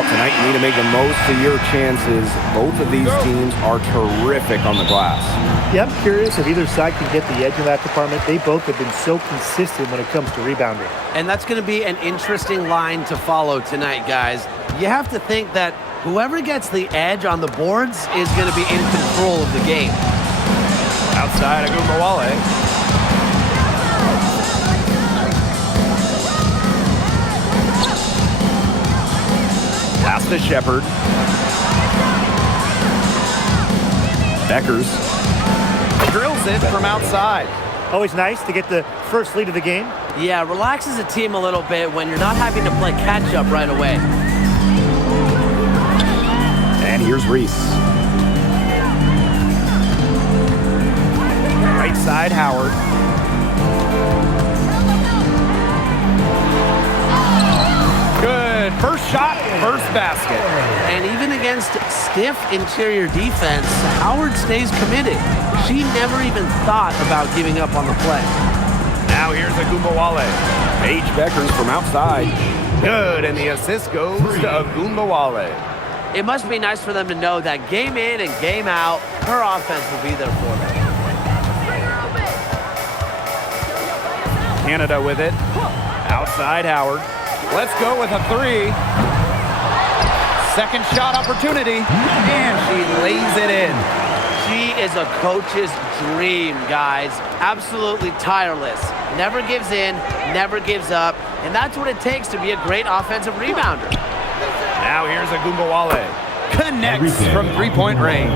Well, tonight you need to make the most of your chances. Both of these teams are terrific on the glass. Yeah, I'm curious if either side can get the edge in that department. They both have been so consistent when it comes to rebounding. And that's going to be an interesting line to follow tonight, guys. You have to think that whoever gets the edge on the boards is going to be in control of the game. Outside, Agumbawale. Pass to Shepard. Beckers drills it from outside. Always nice to get the first lead of the game. Yeah, relaxes the team a little bit when you're not having to play catch-up right away. And here's Reese. Right side, Howard. Good. First shot, first basket. And even against stiff interior defense, Howard stays committed. She never even thought about giving up on the play. Now here's Agumbawale. Paige Beckers from outside. Good, and the assist goes to Agumbawale. It must be nice for them to know that game in and game out, her offense will be there for them. Canada with it. Outside, Howard. Let's go with a three. Second shot opportunity, and she lays it in. She is a coach's dream, guys. Absolutely tireless. Never gives in, never gives up, and that's what it takes to be a great offensive rebounder. Now here's Agumbawale. Connects from three-point range.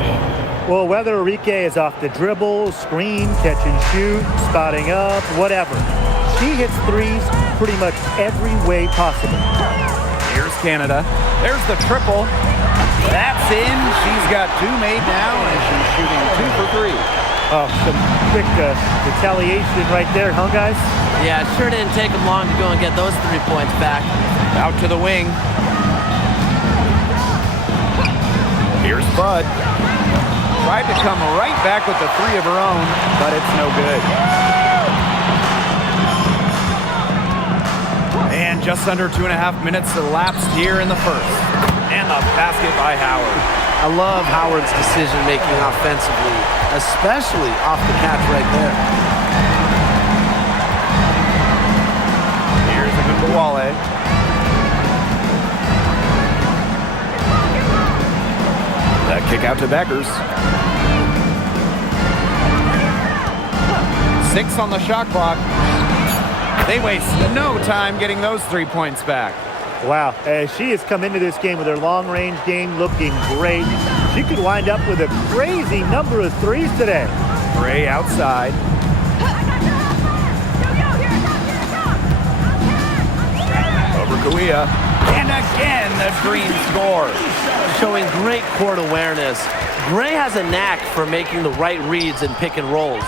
Well, whether Enrique is off the dribble, screen, catch and shoot, spotting up, whatever, she hits threes pretty much every way possible. Here's Canada. There's the triple. That's in. She's got two made now, and she's shooting 2 for 3. Oh, some quick retaliation right there, huh, guys? Yeah, it sure didn't take them long to go and get those 3 points back. Out to the wing. Here's Bud. Tried to come right back with the 3 of her own, but it's no good. And just under 2.5 minutes elapsed here in the first. And the basket by Howard. I love Howard's decision-making offensively, especially off the catch right there. Here's Agumbawale. That kick out to Beckers. 6 on the shot clock. They waste no time getting those 3 points back. Wow, she has come into this game with her long-range game looking great. She could wind up with a crazy number of threes today. Gray outside. Over Kuia. And again, the Green score. Showing great court awareness. Gray has a knack for making the right reads and pick and rolls.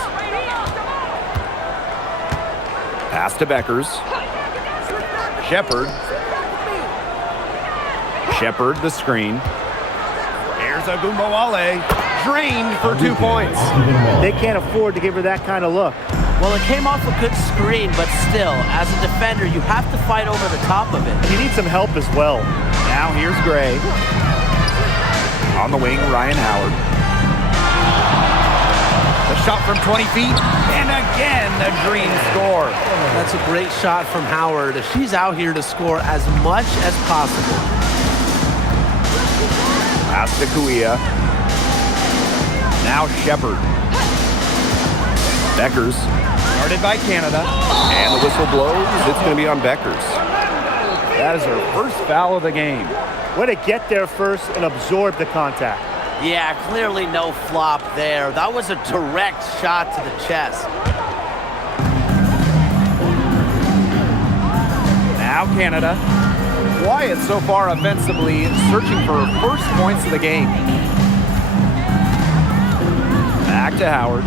Pass to Beckers. Shepard. Shepard, the screen. Here's Agumbawale. Drained for 2 points. They can't afford to give her that kind of look. Well, it came off a good screen, but still, as a defender, you have to fight over the top of it. You need some help as well. Now here's Gray. On the wing, Ryan Howard. The shot from 20 feet, and again, the Green score. That's a great shot from Howard. She's out here to score as much as possible. Pass to Kuia. Now Shepard. Beckers. Guarded by Canada. And the whistle blows. It's going to be on Beckers. That is her first foul of the game. Way to get there first and absorb the contact. Yeah, clearly no flop there. That was a direct shot to the chest. Now Canada. Quiet so far offensively, searching for her first points of the game. Back to Howard.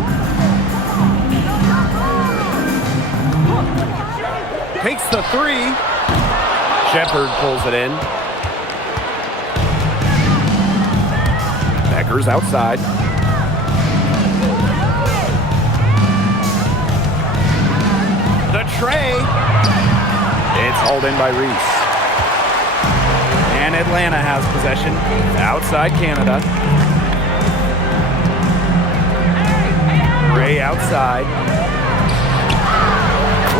Takes the 3. Shepard pulls it in. Beckers outside. The tray. It's hauled in by Reese. And And Atlanta has possession. Outside Canada. Gray outside.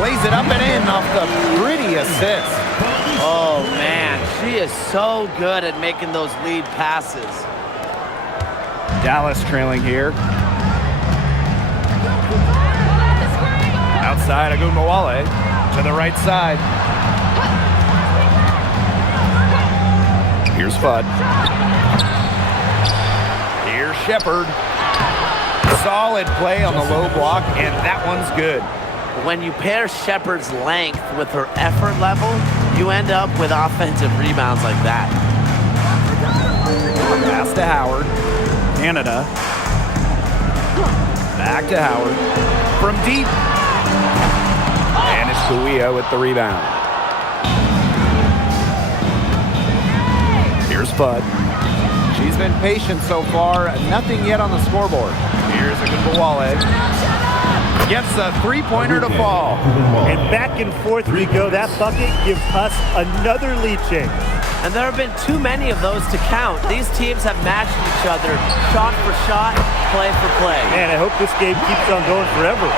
Lays it up and in off the pretty assist. Oh, man. She is so good at making those lead passes. Dallas trailing here. Outside Agumbawale to the right side. Here's Fudd. Here's Shepard. Solid play on the low block, and that one's good. When you pair Shepard's length with her effort level, you end up with offensive rebounds like that. Pass to Howard. Canada. Back to Howard. From deep. And it's Kuia with the rebound. Here's Fudd. She's been patient so far. Nothing yet on the scoreboard. Here's Agumbawale. Gets a three-pointer to fall. And back and forth we go. That bucket gives us another lead change. And there have been too many of those to count. These teams have matched each other shot for shot, play for play. Man, I hope this game keeps on going forever.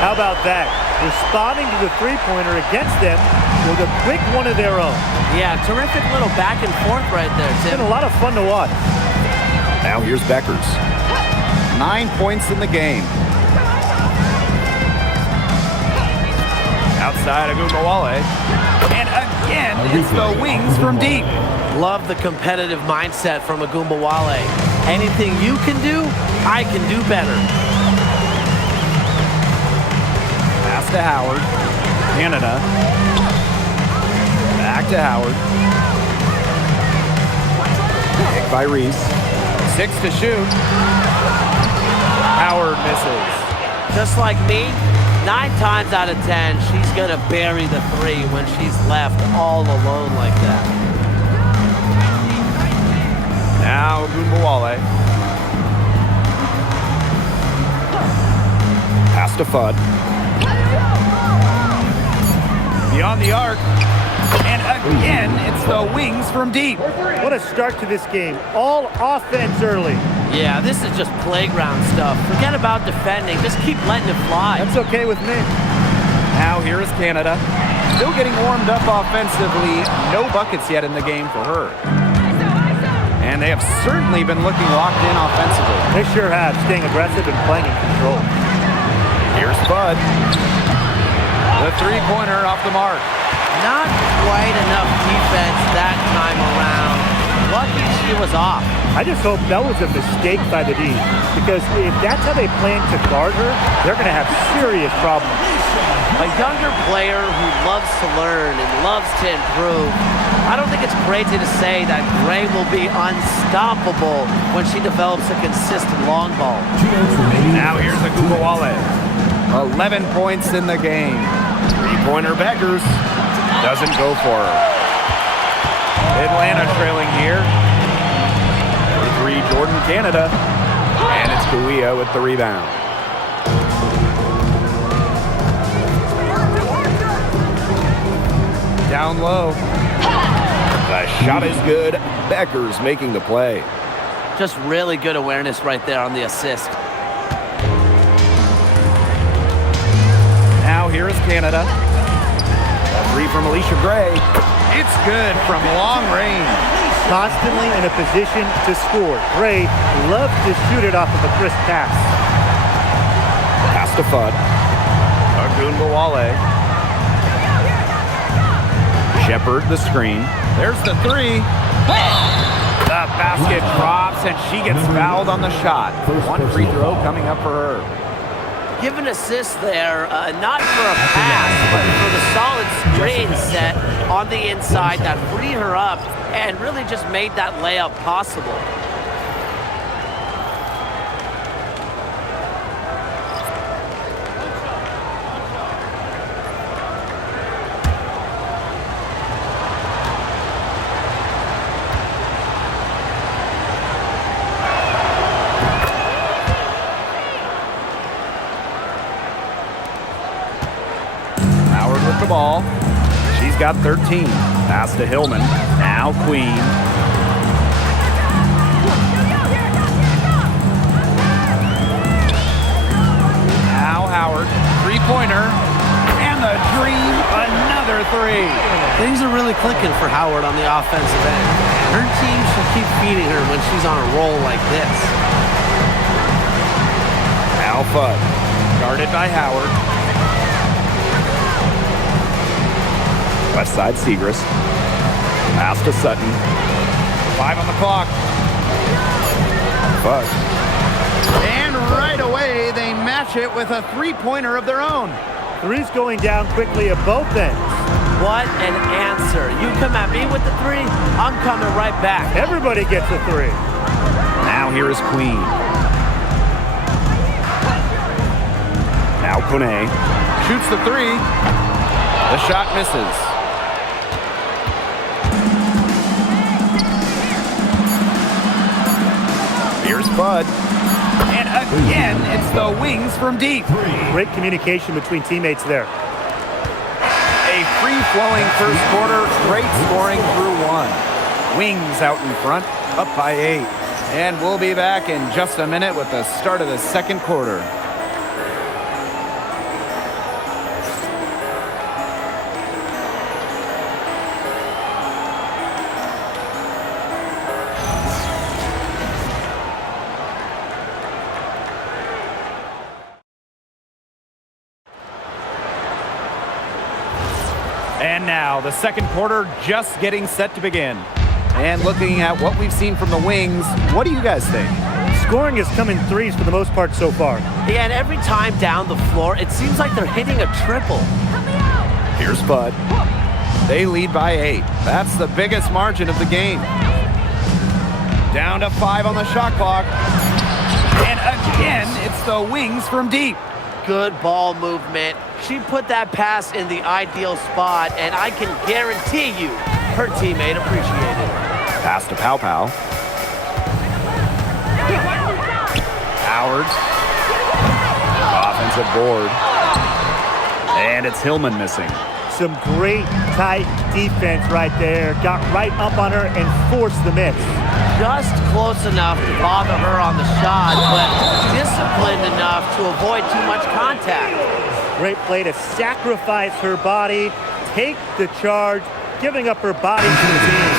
How about that? Responding to the three-pointer against them with a quick one of their own. Yeah, terrific little back and forth right there, Tim. It's been a lot of fun to watch. Now here's Beckers. 9 points in the game. Outside Agumbawale. And again, it's the wings from deep. Love the competitive mindset from Agumbawale. Anything you can do, I can do better. Pass to Howard. Canada. Back to Howard. Pick by Reese. 6 to shoot. Howard misses. Just like me, 9 times out of 10, she's going to bury the three when she's left all alone like that. Now Agumbawale. Pass to Fudd. Beyond the arc. And again, it's the wings from deep. What a start to this game. All offense early. Yeah, this is just playground stuff. Forget about defending. Just keep letting it fly. That's okay with me. Now here is Canada. Still getting warmed up offensively. No buckets yet in the game for her. And they have certainly been looking locked in offensively. They sure have, staying aggressive and playing in control. Here's Fudd. The three-pointer off the mark. Not quite enough defense that time around. Lucky she was off. I just hope that was a mistake by the D, because if that's how they plan to guard her, they're going to have serious problems. A younger player who loves to learn and loves to improve. I don't think it's crazy to say that Gray will be unstoppable when she develops a consistent long ball. Now here's Agumbawale. 11 points in the game. Three-pointer Beckers. Doesn't go for her. Atlanta trailing here. 3 Jordan Canada. And it's Kuia with the rebound. Down low. The shot is good. Beckers making the play. Just really good awareness right there on the assist. Now here is Canada. A three from Alicia Gray. It's good from long range. Constantly in a position to score. Gray loves to shoot it off of a crisp pass. Pass to Fudd. Agumbawale. Shepard the screen. There's the three. The basket drops and she gets fouled on the shot. 1 free throw coming up for her. Give an assist there, not for a pass, but for the solid screen set on the inside that freed her up and really just made that layup possible. Howard with the ball. She's got 13. Pass to Hillman. Now Now Queen. Now Howard. Three-pointer. And the dream, another three. Things are really clicking for Howard on the offensive end. Her team should keep feeding her when she's on a roll like this. Now Fudd. Guarded by Howard. Left side Segrist. Pass to Sutton. 5 on the clock. Fudd. And right away, they match it with a three-pointer of their own. Three's going down quickly at both ends. What an answer. You come at me with the three, I'm coming right back. Everybody gets a three. Now here is Queen. Now Kone shoots the three. The shot misses. Here's Fudd. And again, it's the wings from deep. Great communication between teammates there. A free-flowing first quarter, great scoring through one. Wings out in front, up by 8. And we'll be back in just a minute with the start of the second quarter. And now, the second quarter just getting set to begin. And looking at what we've seen from the Wings, what do you guys think? Scoring is coming threes for the most part so far. Yeah, and every time down the floor, it seems like they're hitting a triple. Here's Fudd. They lead by 8. That's the biggest margin of the game. Down to 5 on the shot clock. And again, it's the Wings from deep. Good ball movement. She put that pass in the ideal spot, and I can guarantee you her teammate appreciated it. Pass to Pow Pow. Howard. Offensive board. And it's Hillman missing. Some great tight defense right there. Got right up on her and forced the miss. Just close enough to bother her on the shot, but disciplined enough to avoid too much contact. Great play to sacrifice her body, take the charge, giving up her body to the team.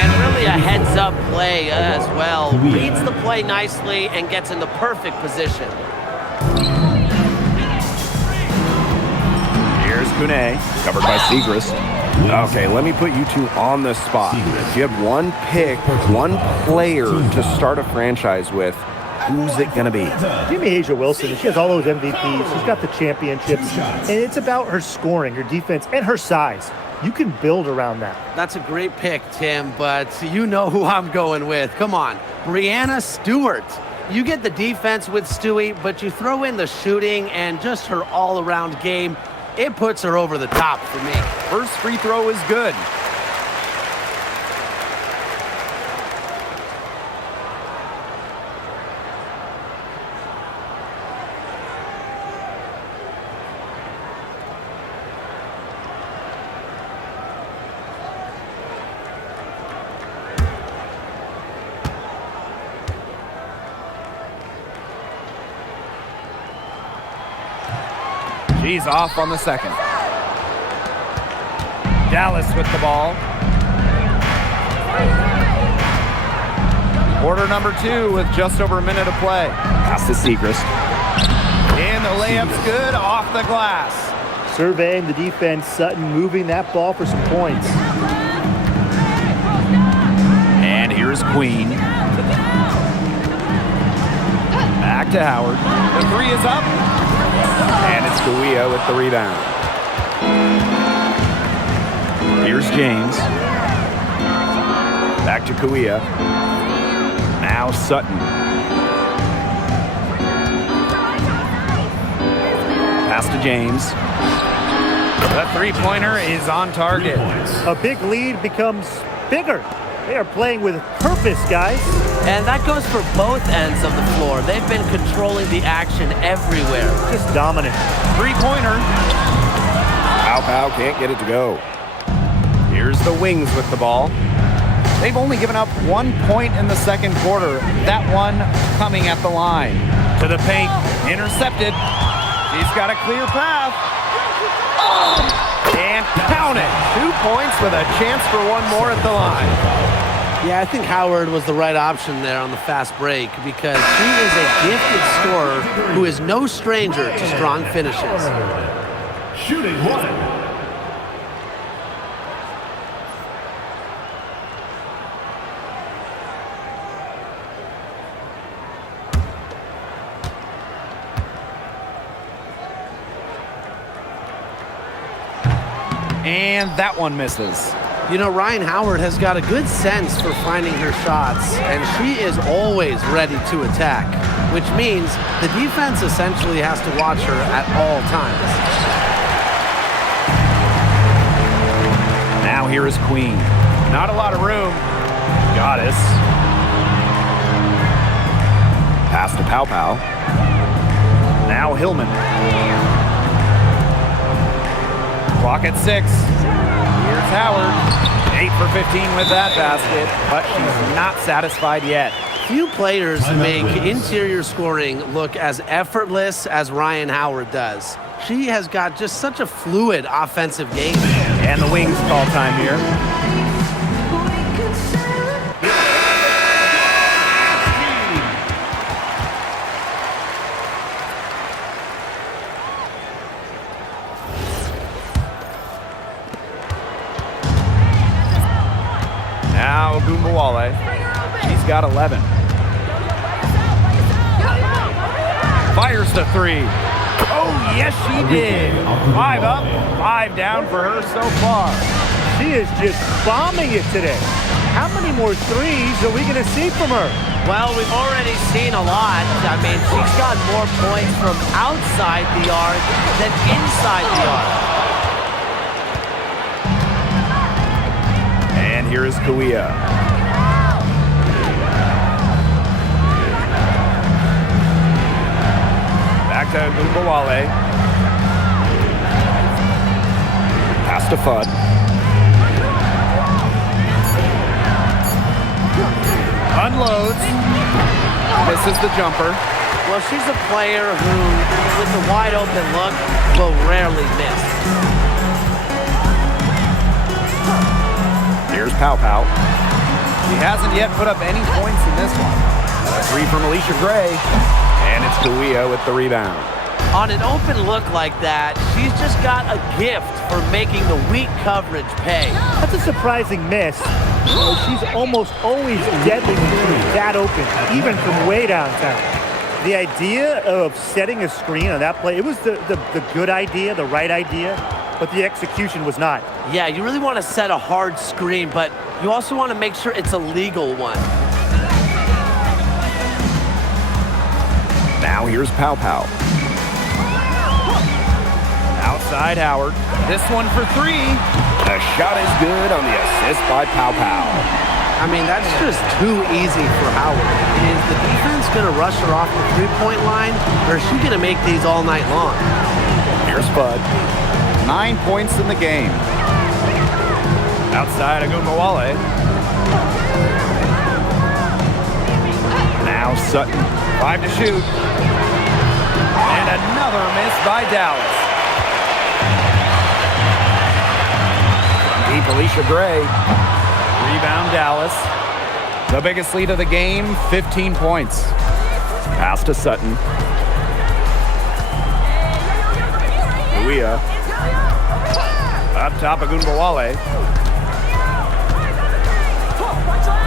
And really a heads-up play as well. Reads the play nicely and gets in the perfect position. Here's Kune, covered by Segrist. Okay, let me put you two on the spot. If you have one pick, one player to start a franchise with, who's it going to be? Jimmy Asia Wilson, she has all those MVPs. She's got the championships. And it's about her scoring, her defense, and her size. You can build around that. That's a great pick, Tim, but you know who I'm going with. Come on, Breanna Stewart. You get the defense with Stewie, but you throw in the shooting and just her all-around game. It puts her over the top for me. First free throw is good. She's off on the second. Dallas with the ball. Quarter number 2 with just over a minute of play. Pass to Segrist. And the layup's good off the glass. Surveying the defense, Sutton moving that ball for some points. And here's Queen. Back to Howard. The 3 is up. And it's Kawia with the rebound. Here's James. Back to Kawia. Now Sutton. Pass to James. The three-pointer is on target. A big lead becomes bigger. They are playing with purpose, guys. And that goes for both ends of the floor. They've been controlling the action everywhere. Just dominant. Three-pointer. Pow Pow can't get it to go. Here's the Wings with the ball. They've only given up 1 point in the second quarter. That one coming at the line. To the paint, intercepted. She's got a clear path. And count it. 2 points with a chance for one more at the line. Yeah, I think Howard was the right option there on the fast break because she is a gifted scorer who is no stranger to strong finishes. Shooting one. And that one misses. You know, Ryan Howard has got a good sense for finding her shots, and she is always ready to attack, which means the defense essentially has to watch her at all times. Now here is Queen. Not a lot of room. Goddess. Pass to Pow Pow. Now Hillman. Clock at 6. Here's Howard. 8 for 15 with that basket, but she's not satisfied yet. Few players make interior scoring look as effortless as Ryan Howard does. She has got just such a fluid offensive game. And the Wings call time here. Now Gumbawale. She's got 11. Fires the 3. Oh, yes, she did. 5 up, 5 down for her so far. She is just bombing it today. How many more threes are we going to see from her? Well, we've already seen a lot. I mean, she's got more points from outside the arc than inside the arc. And here is Kuia. Back to Gumbawale. Pass to Fudd. Unloads. Misses the jumper. Well, she's a player who, with a wide open look, will rarely miss. Here's Pow Pow. She hasn't yet put up any points in this one. A 3 from Alicia Gray. And it's Kuia with the rebound. On an open look like that, she's just got a gift for making the weak coverage pay. That's a surprising miss. She's almost always deadly when she's that open, even from way downtown. The idea of setting a screen on that play, it was the good idea, the right idea, but the execution was not. Yeah, you really want to set a hard screen, but you also want to make sure it's a legal one. Now here's Pow Pow. Outside Howard. This one for 3. The shot is good on the assist by Pow Pow. I mean, that's just too easy for Howard. Is the defense going to rush her off the three-point line, or is she going to make these all night long? Here's Fudd. 9 points in the game. Outside Agumbawale. Now Sutton. 5 to shoot. And another miss by Dallas. Deep Alicia Gray. Rebound Dallas. The biggest lead of the game, 15 points. Pass to Sutton. Kuia. Up top of Gumbawale.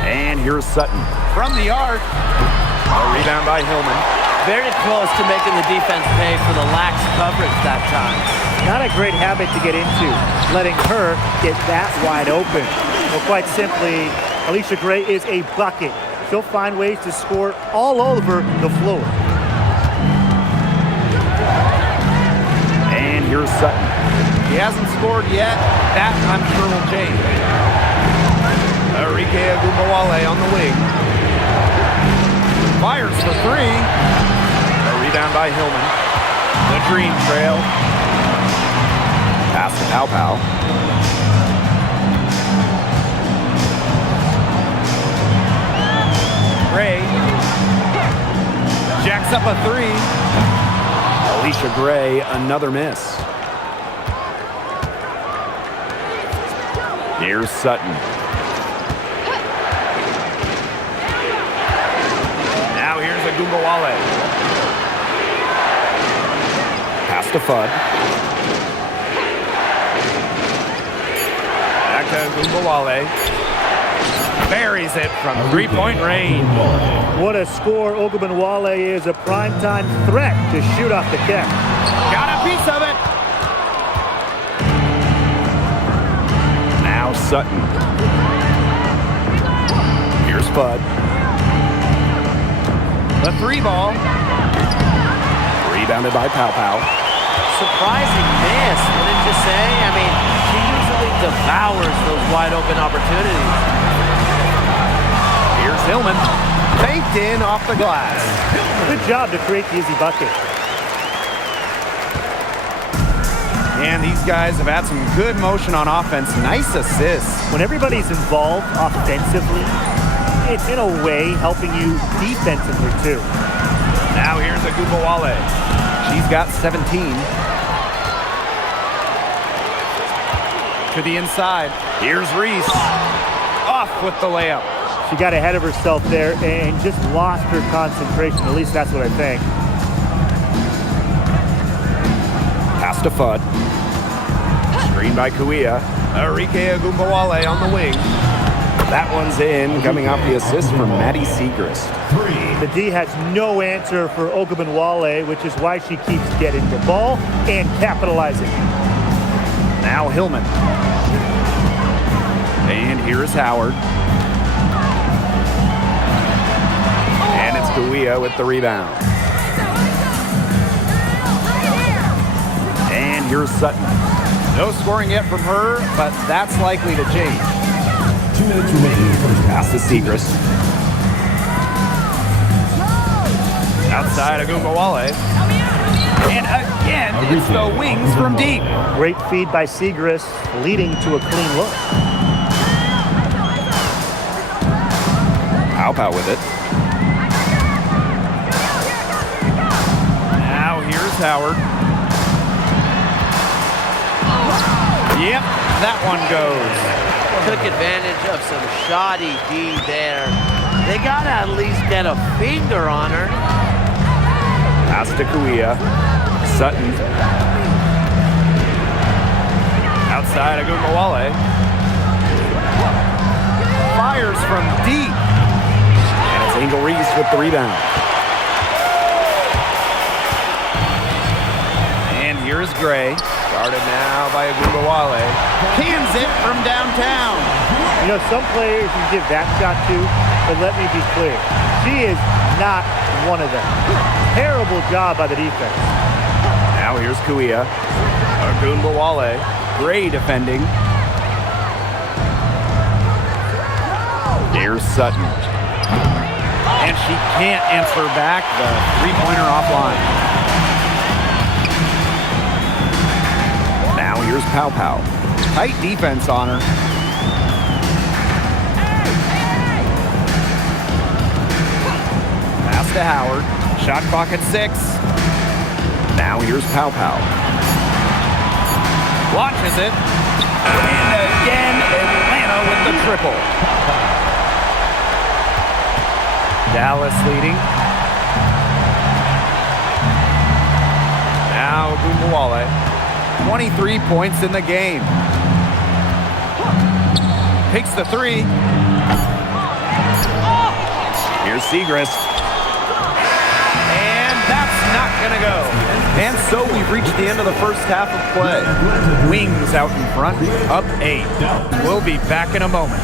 And here's Sutton. From the arc. A rebound by Hillman. Very close to making the defense pay for the lax coverage that time. Not a great habit to get into, letting her get that wide open. Well, quite simply, Alicia Gray is a bucket. She'll find ways to score all over the floor. And here's Sutton. He hasn't scored yet. That, I'm sure, will change. Enrique Agumbawale on the wing. Fires for 3. A rebound by Hillman. The Dream Trail. Pass to Pow Pow. Picks up a three. Alicia Gray, another miss. Here's Sutton. Now here's Agumbawale. Pass to Fudd. Back to Agumbawale. Buries it from three-point range. What a score. Ogunbowale is a primetime threat to shoot off the catch. Got a piece of it. Now Sutton. Here's Fudd. The three ball. Rebounded by Pow Pow. Surprising miss, wouldn't you say? I mean, she usually devours those wide open opportunities. Here's Hillman. Banked in off the glass. Good job to create the easy bucket. And these guys have had some good motion on offense. Nice assists. When everybody's involved offensively, it's in a way helping you defensively too. Now here's Agumbawale. She's got 17. To the inside. Here's Reese. Off with the layup. She got ahead of herself there and just lost her concentration. At least that's what I think. Pass to Fudd. Screen by Kuia. Arike Agumbawale on the wing. That one's in, coming off the assist from Maddie Segrist. The D has no answer for Ogunbowale, which is why she keeps getting the ball and capitalizing. Now Hillman. And here's Howard. And it's Kuia with the rebound. And here's Sutton. No scoring yet from her, but that's likely to change. 2 minutes remaining. Pass to Segrist. Outside Agumbawale. And again, it's the wings from deep. Great feed by Segrist, leading to a clean look. Pow Pow with it. Now here's Howard. Yep, that one goes. Took advantage of some shoddy D there. They gotta at least get a finger on her. Pass to Kuia. Sutton. Outside Agumbawale. Fires from deep. And it's Angel Reese with the rebound. And here's Gray. Guarded now by Agumbawale. Cans it from downtown. You know, some players you give that shot to, but let me be clear. She is not one of them. Terrible job by the defense. Now here's Kuia. Agumbawale. Gray defending. Here's Sutton. And she can't answer back the three-pointer offline. Now here's Pow Pow. Tight defense on her. Pass to Howard. Shot clock at 6. Now here's Pow Pow. Launches it. And again, Atlanta with the triple. Dallas leading. Now Agumbawale. 23 points in the game. Takes the three. Here's Segrist. And that's not going to go. And so we've reached the end of the first half of play. Wings out in front, up 8. We'll be back in a moment.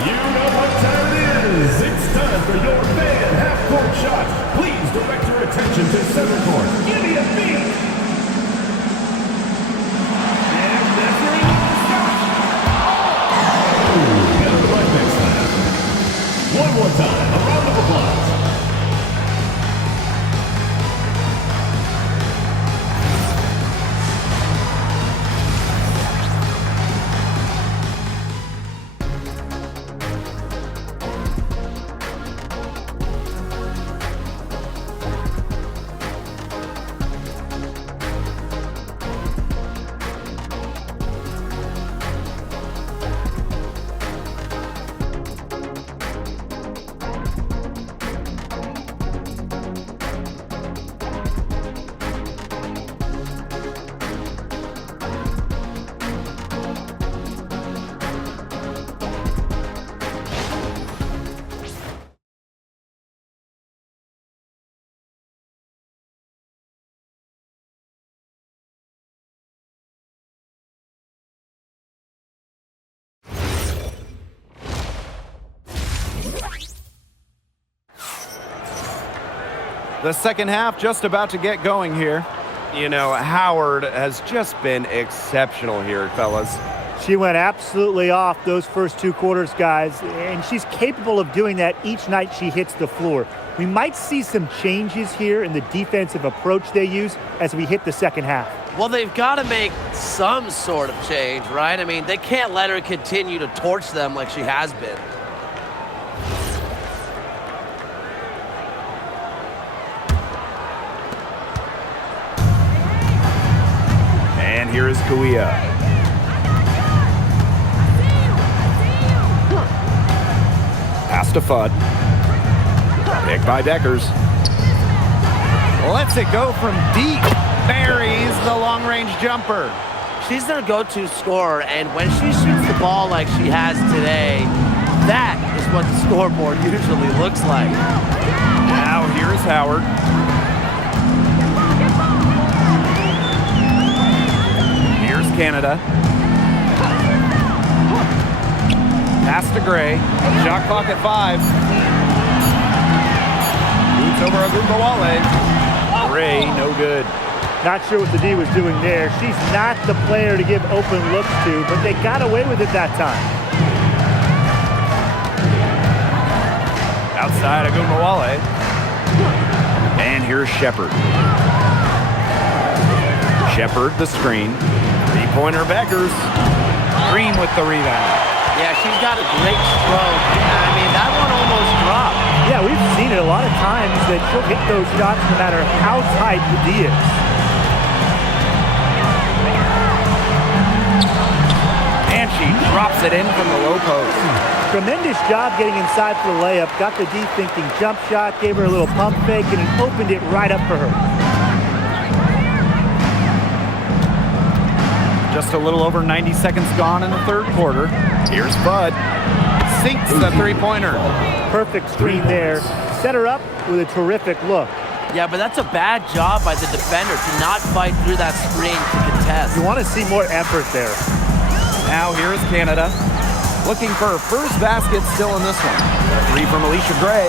You know what time it is. It's time for your fan half-court shots. Please direct your attention to center court. Give me a beat. And that's your shot. Ooh, better the right next time. One more time. A round of applause. The second half just about to get going here. You know, Howard has just been exceptional here, fellas. She went absolutely off those first 2 quarters, guys, and she's capable of doing that each night she hits the floor. We might see some changes here in the defensive approach they use as we hit the second half. Well, they've got to make some sort of change, right? I mean, they can't let her continue to torch them like she has been. And here is Kuia. Pass to Fudd. Picked by Deckers. Lets it go from deep. Buries the long-range jumper. She's their go-to scorer, and when she shoots the ball like she has today, that is what the scoreboard usually looks like. Now here is Howard. Here's Canada. Pass to Gray. Shot clock at 5. Boots over Agumbawale. Gray, no good. Not sure what the D was doing there. She's not the player to give open looks to, but they got away with it that time. Outside Agumbawale. And here's Shepard. Shepard, the screen. 3-pointer Beckers. Green with the rebound. Yeah, she's got a great stroke. I mean, that one almost dropped. Yeah, we've seen it a lot of times that she'll hit those shots no matter how tight the D is. And she drops it in from the low post. Tremendous job getting inside for the layup. Got the D thinking jump shot, gave her a little pump fake, and it opened it right up for her. Just a little over 90 seconds gone in the third quarter. Here's Bud. Sinks the 3-pointer. Perfect screen there. Set her up with a terrific look. Yeah, but that's a bad job by the defender to not fight through that screen to contest. You want to see more effort there. Now here's Canada. Looking for her first basket still in this one. A 3 from Alicia Gray.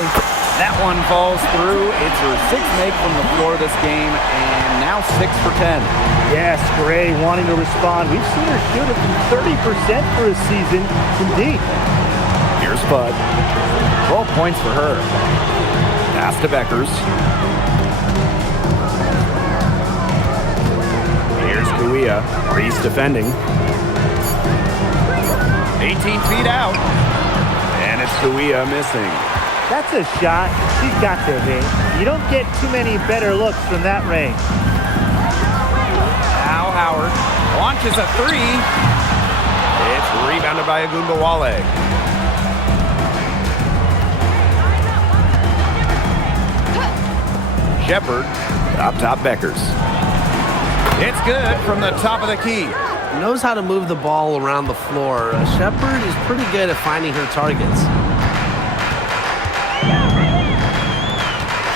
That one falls through. It's her 6th make from the floor this game, and now 6 for 10. Yes, Gray wanting to respond. We've seen her shoot it from 30% for a season. Indeed. Here's Bud. 12 points for her. Pass to Beckers. Here's Kuia. Reese defending. 18 feet out. And it's Kuia missing. That's a shot she's got to hit. You don't get too many better looks from that range. Now Howard launches a 3. It's rebounded by Agumbawale. Shepard, top Beckers. It's good from the top of the key. Knows how to move the ball around the floor. Shepard is pretty good at finding her targets.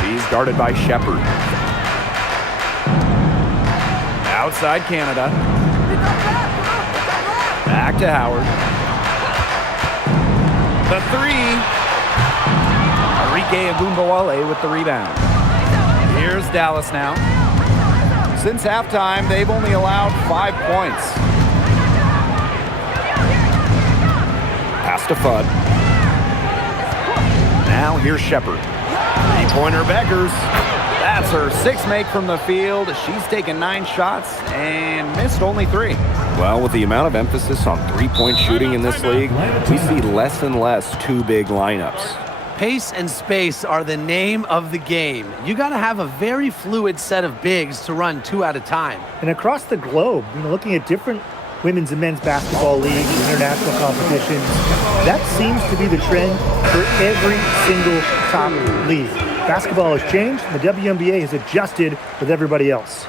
She's guarded by Shepard. Outside Canada. Back to Howard. The 3. Enrique Agumbawale with the rebound. Here's Dallas now. Since halftime, they've only allowed 5 points. Pass to Fudd. Now here's Shepard. 3-pointer Beckers. That's her 6th make from the field. She's taken 9 shots and missed only 3. Well, with the amount of emphasis on 3-point shooting in this league, we see less and less 2 big lineups. Pace and space are the name of the game. You got to have a very fluid set of bigs to run 2 at a time. And across the globe, looking at different women's and men's basketball leagues, international competitions, that seems to be the trend for every single top league. Basketball has changed, and the WNBA has adjusted with everybody else.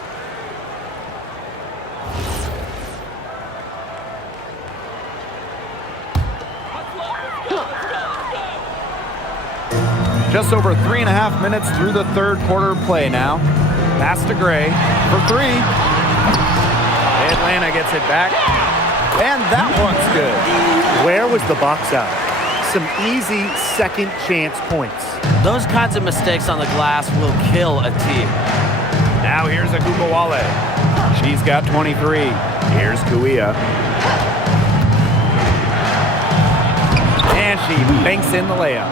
Just over 3.5 minutes through the third quarter play now. Pass to Gray for 3. Atlanta gets it back. And that one's good. Where was the box out? some easy second chance points. Those kinds of mistakes on the glass will kill a team. Now here's Agubawale. She's got 23. Here's Kuia. And she banks in the layup.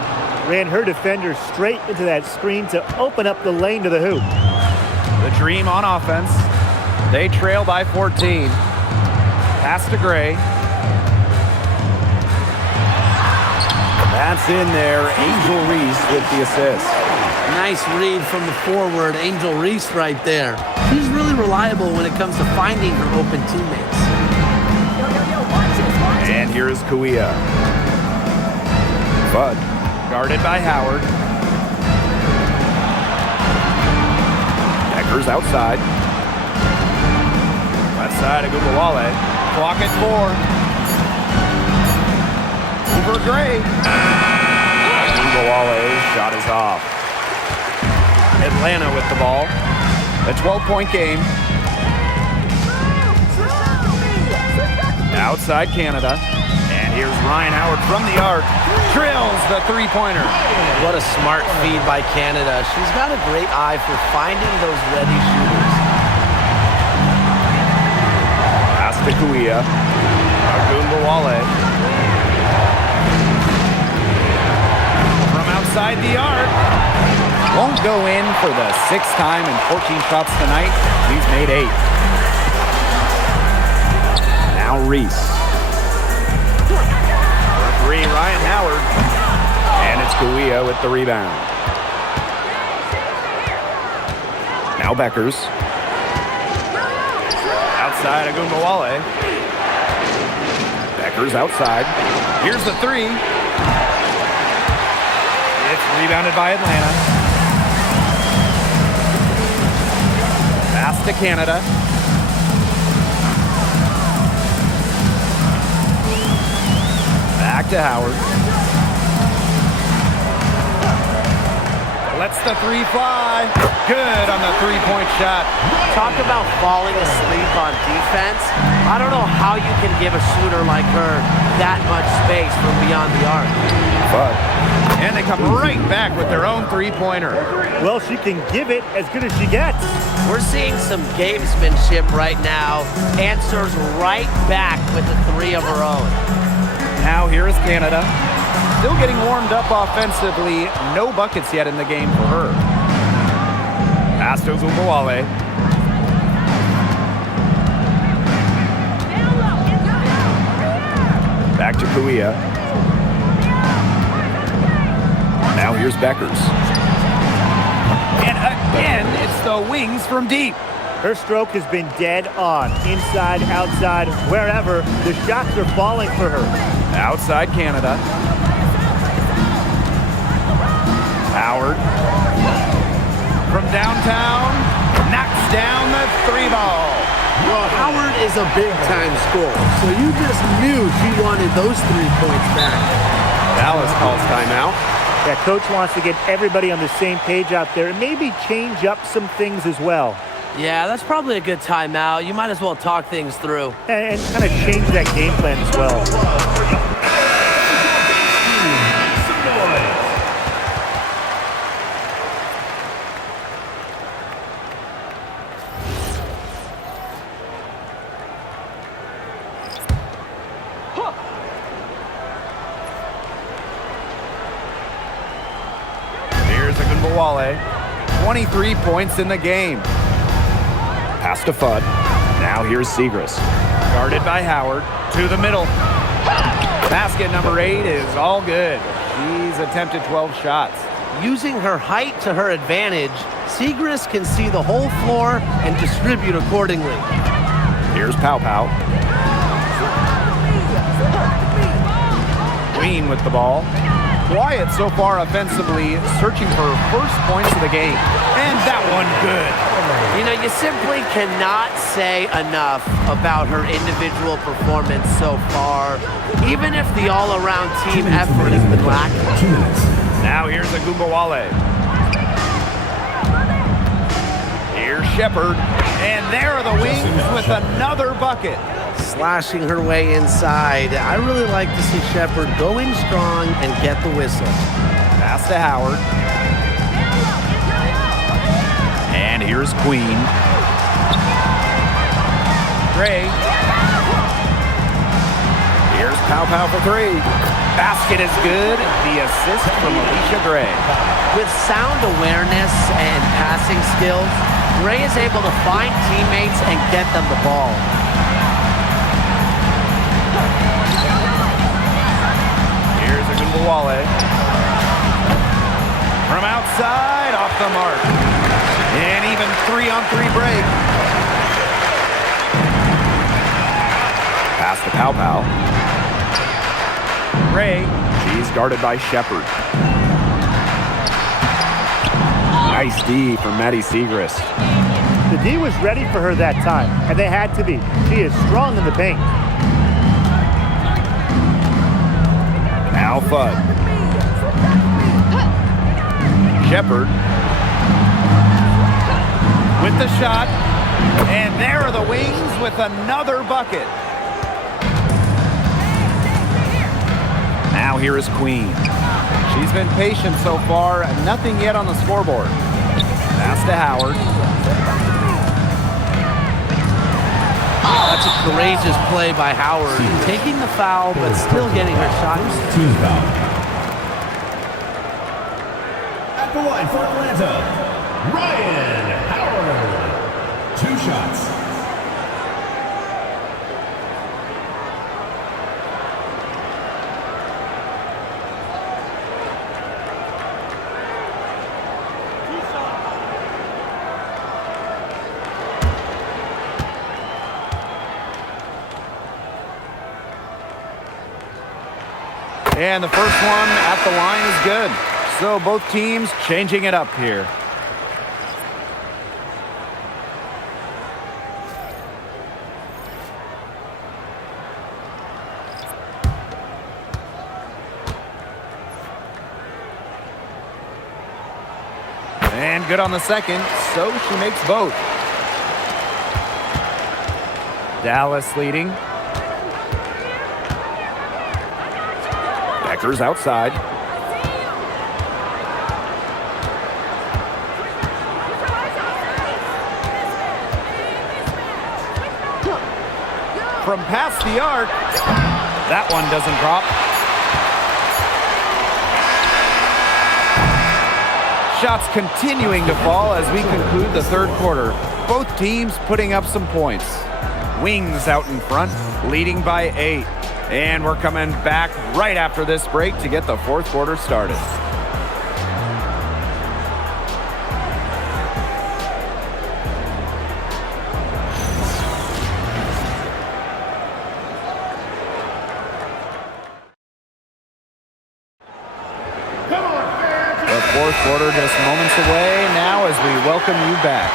Ran her defender straight into that screen to open up the lane to the hoop. The Dream on offense. They trail by 14. Pass to Gray. That's in there. Angel Reese with the assist. Nice read from the forward, Angel Reese right there. She's really reliable when it comes to finding her open teammates. And here is Kuia. Bud, guarded by Howard. Becker's outside. Left side of Agubawale. Clock at 4. Over Gray. Agubawale's shot is off. Atlanta with the ball. A 12-point game. Outside Canada. And here's Ryan Howard from the arc. Drills the three-pointer. What a smart feed by Canada. She's got a great eye for finding those ready shooters. Pass to Kuia. Agubawale. From outside the arc. Won't go in for the 6th time in 14 shots tonight. He's made 8. Now Reese. For 3, Ryan Howard. And it's Kuia with the rebound. Now Beckers. Outside Agubawale. Beckers outside. Here's the 3. It's rebounded by Atlanta. Pass to Canada. Back to Howard. Lets the 3 fly. Good on the 3-point shot. Talk about falling asleep on defense. I don't know how you can give a shooter like her that much space from beyond the arc. But, and they come right back with their own 3-pointer. Well, she can give it as good as she gets. We're seeing some gamesmanship right now. Answers right back with the 3 of her own. Now here is Canada. Still getting warmed up offensively. No buckets yet in the game for her. Pass to Agubawale. Back to Kuia. Now here's Beckers. And again, it's the wings from deep. Her stroke has been dead on. Inside, outside, wherever. The shots are falling for her. Outside Canada. Howard. From downtown. Knocks down the 3 ball. Well, Howard is a big-time scorer, so you just knew she wanted those 3 points back. Dallas calls timeout. Yeah, coach wants to get everybody on the same page out there and maybe change up some things as well. Yeah, that's probably a good timeout. You might as well talk things through. And kind of change that game plan as well. Here's Agubawale. 23 points in the game. Pass to Fudd. Now here's Segrist. Guarded by Howard. To the middle. Basket number 8 is all good. She's attempted 12 shots. Using her height to her advantage, Segrist can see the whole floor and distribute accordingly. Here's Pow Pow. Queen with the ball. Quiet so far offensively, searching for first points of the game. And that one good. You know, you simply cannot say enough about her individual performance so far, even if the all-around team effort has been lacking. Now here's Agubawale. Here's Shepard. And there are the wings with another bucket. flashing her way inside. I really like to see Shepard going strong and get the whistle. Pass to Howard. And here's Queen. Gray. Here's Pow Pow for three. Basket is good. The assist from Alicia Gray. With sound awareness and passing skills, Gray is able to find teammates and get them the ball. Here's Agunbowale. From outside, off the mark. And even 3-on-3 break. Pass to Pow Pow. Gray. She's guarded by Shepard. Nice D from Maddie Siegrist. The D was ready for her that time, and they had to be. She is strong in the paint. Now Fudd. Shepard. With the shot. And there are the Wings with another bucket. Now here is Queen. She's been patient so far, nothing yet on the scoreboard. Pass to Howard. That's a courageous play by Howard. Taking the foul, but still getting her shot. Team foul. At the line for Atlanta, Ryan Howard. 2 shots. And the first one at the line is good. So both teams changing it up here. And good on the second, so she makes both. Dallas leading. Becker's outside. From past the arc, that one doesn't drop. Shots continuing to fall as we conclude the third quarter. Both teams putting up some points. Wings out in front, leading by 8. And we're coming back right after this break to get the fourth quarter started. The fourth quarter just moments away now as we welcome you back.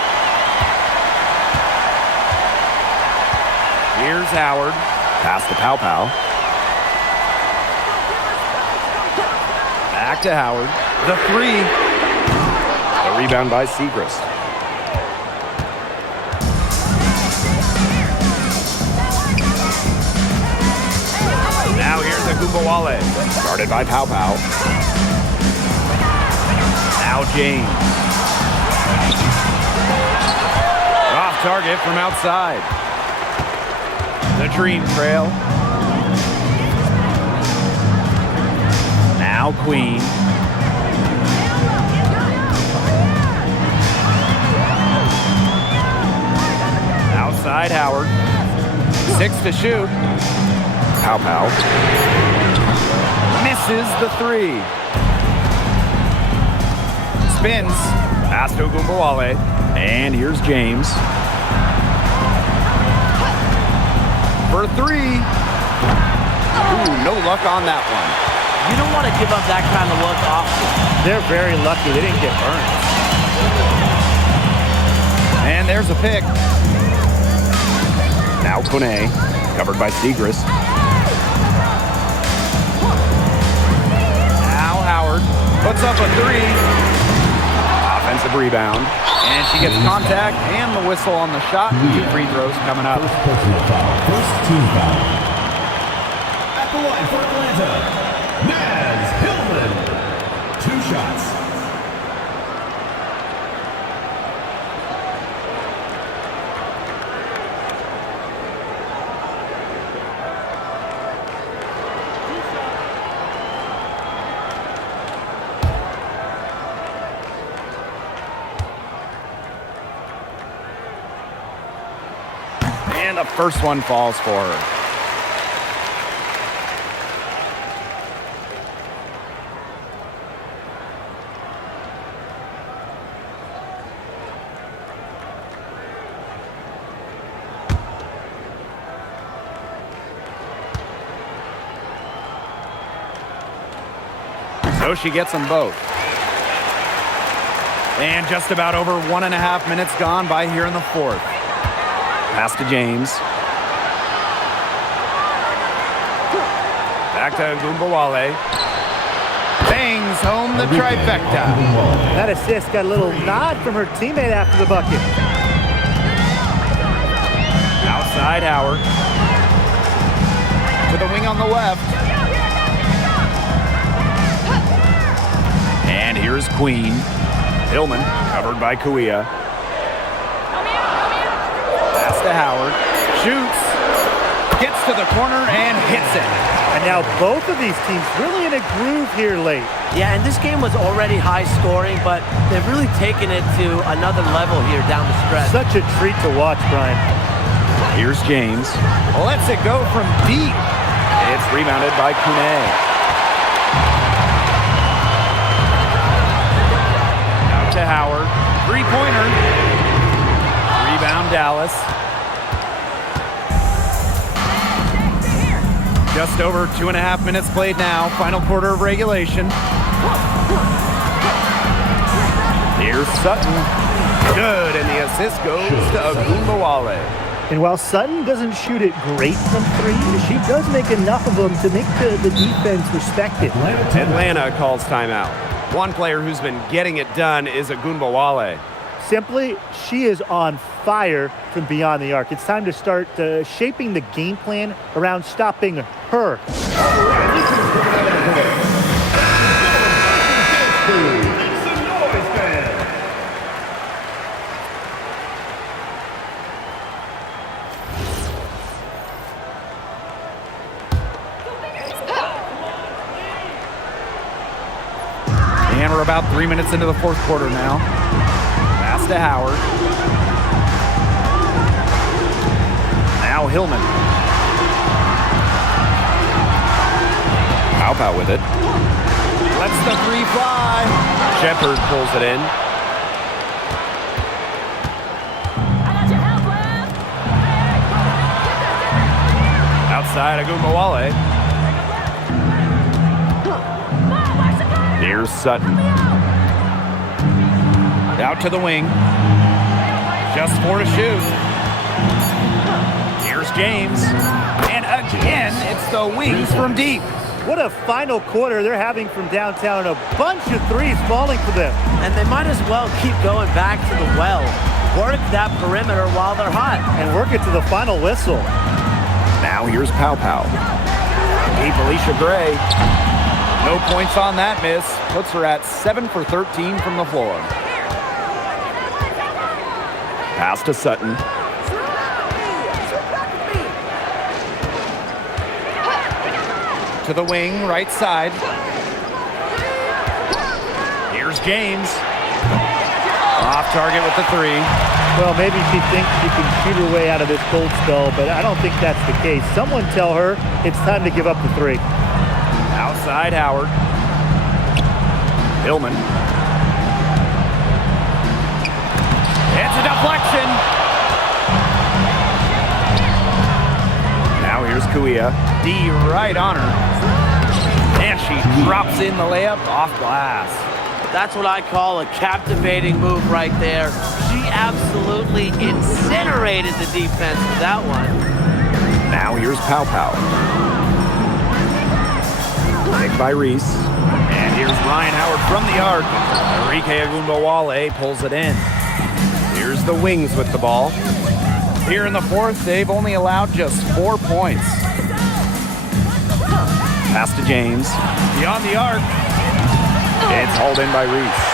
Here's Howard. Pass to Pow Pow. Back to Howard. The three. The rebound by Siegrist. Now here's Agunbowale. Guarded by Pow Pow. Now James. Off target from outside. The Dream Trail. Now Queen. Outside Howard. 6 to shoot. Pow Pow. Misses the 3. Spins. Pass to Agunbowale. And here's James. For 3. Ooh, no luck on that one. You don't want to give up that kind of look often. They're very lucky they didn't get burned. And there's a pick. Now Kone, covered by Siegrist. Now Howard puts up a 3. Offensive rebound. And she gets contact and the whistle on the shot. 2 free throws coming up. First personal foul. First team foul. At the line for Atlanta, Naz Hillman. 2 shots. And the first one falls for her. So she gets them both. And just about over 1.5 minutes gone by here in the fourth. Pass to James. Back to Gumbawale. Bangs home the trifecta. That assist got a little nod from her teammate after the bucket. Outside Howard. To the wing on the left. And here's Queen. Hillman covered by Kuia. Pass to Howard. Shoots. Gets to the corner and hits it. And now both of these teams really in a groove here late. Yeah, and this game was already high scoring, but they've really taken it to another level here down the stretch. Such a treat to watch, Brian. Here's James. Lets it go from deep. It's rebounded by Kune. Out to Howard. 3-pointer. Rebound Dallas. Just over 2.5 minutes played now. Final quarter of regulation. Here's Sutton. Good, and the assist goes to Agumbawale. And while Sutton doesn't shoot it great from 3, she does make enough of them to make the defense respect it. Atlanta calls timeout. One player who's been getting it done is Agumbawale. Simply, she is on fire from beyond the arc. It's time to start shaping the game plan around stopping her. And we're about 3 minutes into the fourth quarter now. Pass to Howard. Now Hillman. Pow with it. Lets the 3 fly. Shepard pulls it in. Outside Agumbawale. Here's Sutton. Out to the wing. Just 4 to shoot. Here's James. And again, it's the wings from deep. What a final quarter they're having from downtown. A bunch of 3s falling for them. And they might as well keep going back to the well. Work that perimeter while they're hot. And work it to the final whistle. Now here's Pow. Deep Alicia Gray. No points on that miss. Puts her at 7 for 13 from the floor. Pass to Sutton. To the wing, right side. Here's James. Off target with the 3. Well, maybe she thinks she can shoot her way out of this cold spell, but I don't think that's the case. Someone tell her it's time to give up the 3. Outside Howard. Hillman. It's a deflection. Now here's Kuia. D right on her. And she drops in the layup off glass. That's what I call a captivating move right there. She absolutely incinerated the defense with that one. Now here's Pow. Picked by Reese. And here's Ryan Howard from the arc. Enrique Agumbawale pulls it in. Here's the Wings with the ball. Here in the fourth, they've only allowed just 4 points. Pass to James. Beyond the arc. It's hauled in by Reese.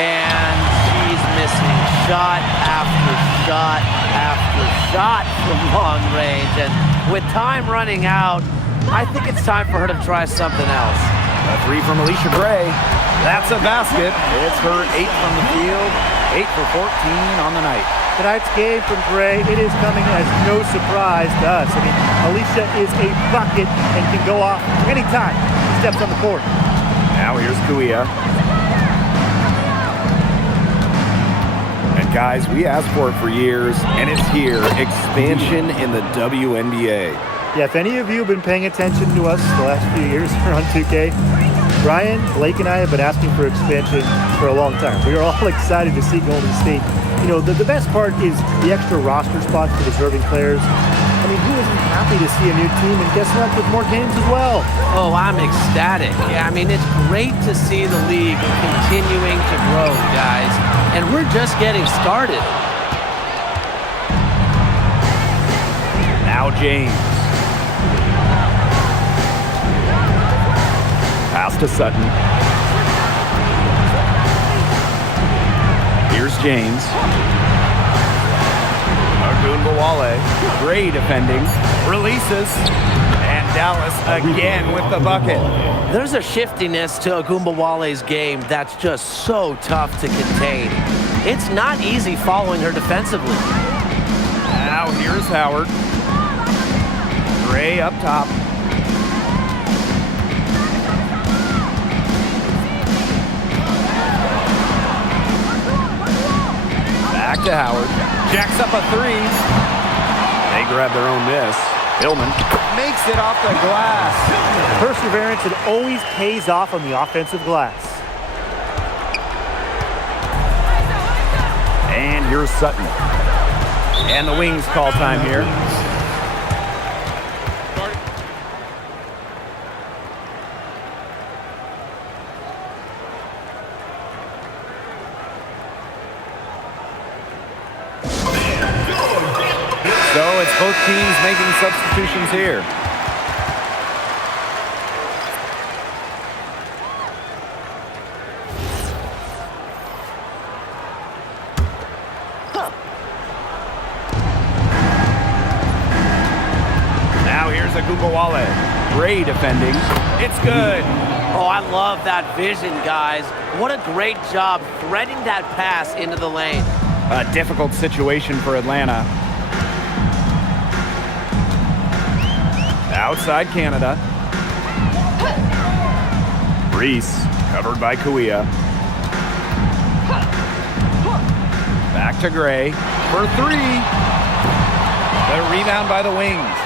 And she's missing shot after shot after shot from long range. And with time running out, I think it's time for her to try something else. A three from Alicia Gray. That's a basket. It's her 8 from the field. 8 for 14 on the night. Tonight's game from Gray, it is coming as no surprise to us. I mean, Alicia is a bucket and can go off anytime she steps on the court. Now here's Kuia. And guys, we asked for it for years, and it's here. Expansion in the WNBA. Yeah, if any of you have been paying attention to us the last few years around 2K, Brian, Blake, and I have been asking for expansion for a long time. We are all excited to see Golden State. You know, the best part is the extra roster spots for deserving players. I mean, who isn't happy to see a new team? And guess what? With more games as well. Oh, I'm ecstatic. Yeah, I mean, it's great to see the league continuing to grow, guys. And we're just getting started. Now James. Pass to Sutton. Here's James. Ogunbowale. Gray defending. Releases. And Dallas again with the bucket. There's a shiftiness to Ogunbowale's game that's just so tough to contain. It's not easy following her defensively. Now here's Howard. Gray up top. Back to Howard. Jacks up a three. They grab their own miss. Hillman makes it off the glass. Perseverance, it always pays off on the offensive glass. And here's Sutton. And the Wings call time here. So it's both teams making substitutions here. Now here's Ogunbowale. Gray defending. It's good. Oh, I love that vision, guys. What a great job threading that pass into the lane. A difficult situation for Atlanta. Outside Canada. Reese, covered by Kuia. Back to Gray for three. The rebound by the Wings.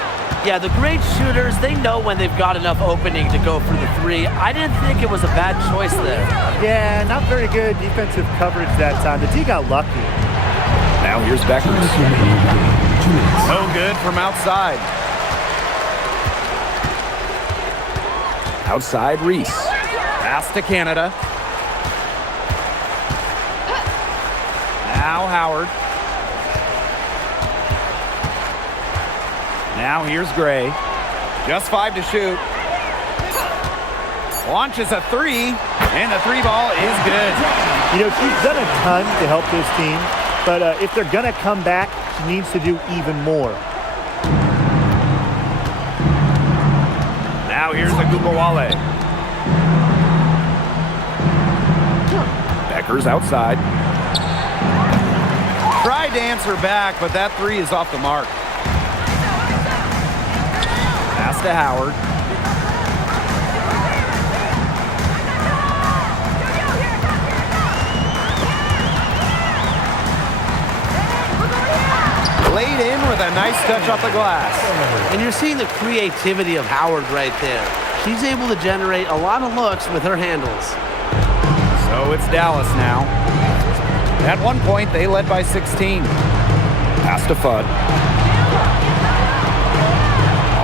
Yeah, the great shooters, they know when they've got enough opening to go for the three. I didn't think it was a bad choice there. Yeah, not very good defensive coverage that time. The D got lucky. Now here's Beckers. No good from outside. Outside Reese. Pass to Canada. Now Howard. Now here's Gray. Just 5 to shoot. Launches a three, and the three ball is good. You know, she's done a ton to help this team, but if they're going to come back, she needs to do even more. Now here's Ogunbowale. Beckers outside. Tried to answer back, but that three is off the mark. Pass to Howard. Laid in with a nice touch off the glass. And you're seeing the creativity of Howard right there. She's able to generate a lot of looks with her handles. So it's Dallas now. At one point, they led by 16. Pass to Fudd.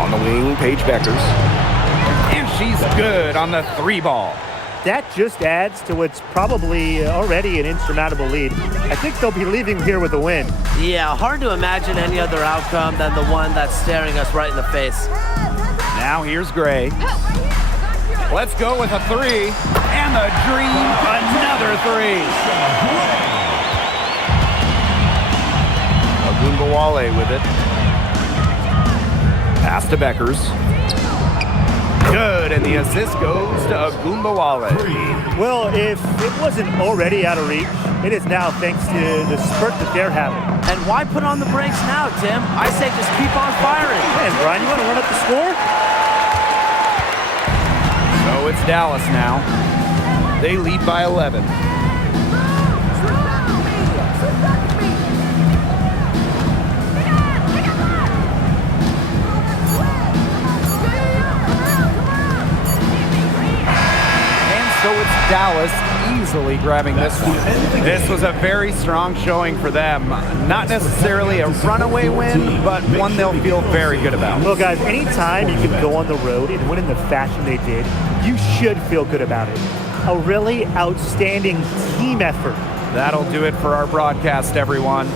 On the wing, Paige Beckers. And she's good on the three ball. that just adds to what's probably already an insurmountable lead. I think they'll be leaving here with a win. Yeah, hard to imagine any other outcome than the one that's staring us right in the face. Now here's Gray. Let's go with a three. And the dream, another three. Ogunbowale with it. Pass to Beckers. Good, and the assist goes to Ogunbowale. Well, if it wasn't already out of reach, it is now thanks to the spurt that they're having. And why put on the brakes now, Tim? I say just keep on firing. Man, Brian, you want to run up the score? So it's Dallas now. They lead by 11. So it's Dallas easily grabbing this one. This was a very strong showing for them. Not necessarily a runaway win, but one they'll feel very good about. Well, guys, anytime you can go on the road and win in the fashion they did, you should feel good about it. A really outstanding team effort. That'll do it for our broadcast, everyone.